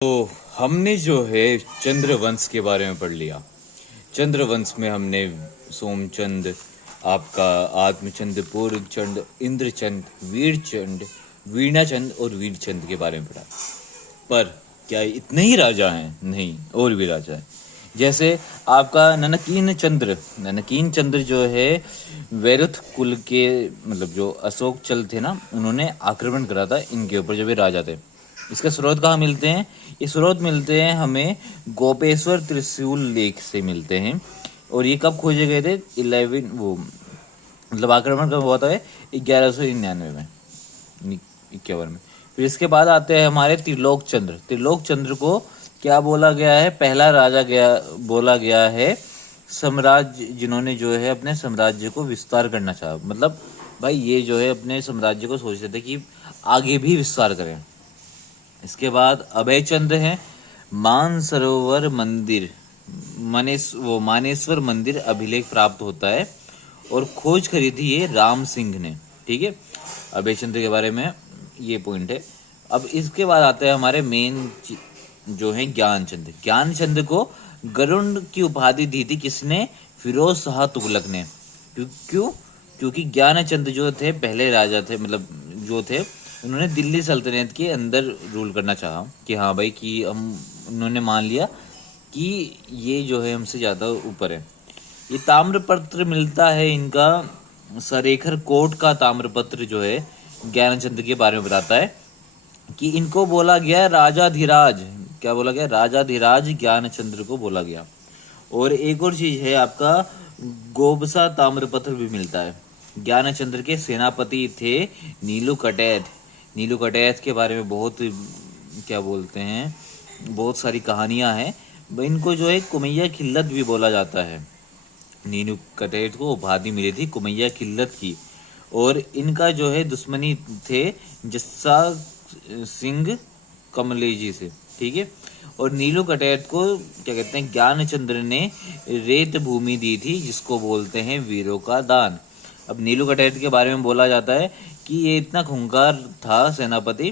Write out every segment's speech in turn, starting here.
तो हमने जो है चंद्रवंश के बारे में पढ़ लिया। चंद्रवंश में हमने सोमचंद, आपका आत्मचंद, पूर्णचंद, इंद्रचंद, वीरचंद, वीणाचंद और वीरचंद के बारे में पढ़ा। पर क्या इतने ही राजा हैं? नहीं, और भी राजा हैं। जैसे आपका ननकीन चंद्र जो है वैरुत कुल के, मतलब जो अशोक चल थे ना, उन्होंने आक्रमण करा था इनके ऊपर जब ये राजा थे। इसके स्रोत कहाँ मिलते हैं? ये स्रोत मिलते हैं हमें गोपेश्वर त्रिशूल लेख से मिलते हैं। और ये कब खोजे गए थे? 11 वो मतलब आक्रमण कब हुआ था? 1199 में, 51 में। फिर इसके बाद आते हैं हमारे त्रिलोक चंद्र को क्या बोला गया है? पहला राजा बोला गया है साम्राज्य, जिन्होंने जो है अपने साम्राज्य को विस्तार करना चाहा। मतलब भाई ये जो है अपने साम्राज्य को सोचते थे कि आगे भी विस्तार करें। इसके बाद अभय चंद्र है। मानसरोवर मंदिर, मानेश्वर मंदिर अभिलेख प्राप्त होता है और खोज करी थी ये राम सिंह ने। ठीक है, अभय चंद्र के बारे में ये पॉइंट है। अब इसके बाद आते हैं हमारे मेन जो है ज्ञानचंद को गरुड़ की उपाधि दी थी किसने? फिरोज शाह तुगलक ने। क्यों? क्योंकि ज्ञानचंद जो थे पहले राजा थे, मतलब जो थे, उन्होंने दिल्ली सल्तनत के अंदर रूल करना चाहा कि हाँ भाई कि उन्होंने मान लिया कि ये जो है हमसे ज़्यादा ऊपर है। ये ताम्रपत्र मिलता है इनका, सरेखर कोट का ताम्रपत्र जो है ज्ञानचंद के बारे में बताता है कि इनको बोला गया राजाधिराज। क्या बोला गया? राजाधिराज ज्ञानचंद्र को बोला गया। और एक और चीज है आपका, गोबसा ताम्रपत्र भी मिलता है। ज्ञानचंद्र के सेनापति थे नीलू कटैत के बारे में बहुत क्या बोलते हैं, बहुत सारी कहानियां हैं। इनको जो है कुमैया खिल्लत भी बोला जाता है। नीलू कटैत को उपाधि मिली थी कुमैया खिल्लत की। और इनका जो है दुश्मनी थे जस्सा सिंह कमलेजी से। ठीक है, और नीलू कटैत को क्या कहते हैं, ज्ञानचंद्र ने रेत भूमि दी थी जिसको बोलते हैं वीरों का दान। अब नीलू कटैत के बारे में बोला जाता है कि ये इतना खूंखार था सेनापति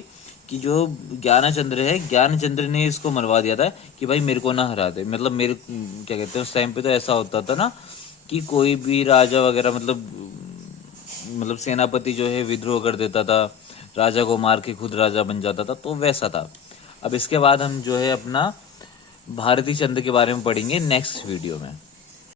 कि जो ज्ञानचंद्र ने इसको मरवा दिया था कि भाई मेरे को ना हरा दे। मतलब मेरे क्या कहते हैं, उस टाइम पे तो ऐसा होता था ना कि कोई भी राजा वगैरह मतलब सेनापति जो है विद्रोह कर देता था, राजा को मार के खुद राजा बन जाता था, तो वैसा था। अब इसके बाद हम जो है अपना भारती चंद्र के बारे में पढ़ेंगे नेक्स्ट वीडियो में।